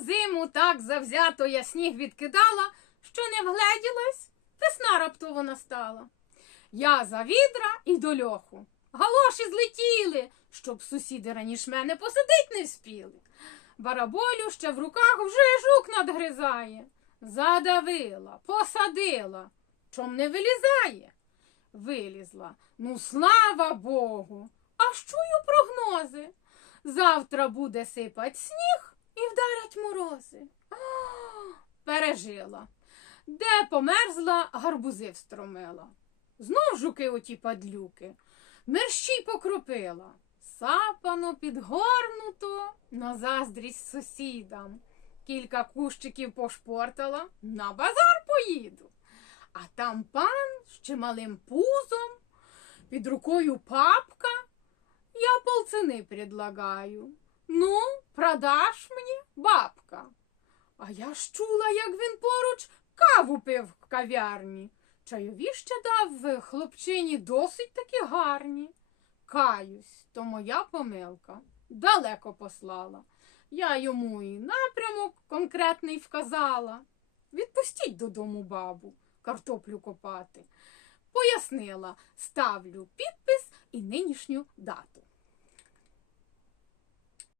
Зиму так завзято я сніг відкидала, що не вгледілась, весна раптово настала. Я за відра і до льоху. Галоші злетіли, щоб сусіди раніше мене посадить не вспіли. Бараболю ще в руках вже жук надгризає. Задавила, посадила, чом не вилізає. Вилізла. Ну, слава Богу. А чую прогнози. Завтра буде сипать сніг морози. А, пережила. Де померзла, гарбузи встромила. Знов жуки оті падлюки. Мерщій покропила. Сапано підгорнуто на заздрість сусідам. Кілька кущиків пошпортала, на базар поїду. А там пан з чималим пузом, під рукою папка. Я полцени предлагаю. Ну, продаш мені, бабка. А я ж чула, як він поруч каву пив в кав'ярні. Чайові ще дав хлопчині досить таки гарні. Каюсь, то моя помилка. Далеко послала. Я йому і напрямок конкретний вказала. Відпустіть додому бабу картоплю копати. Пояснила, ставлю підпис і нинішню дату.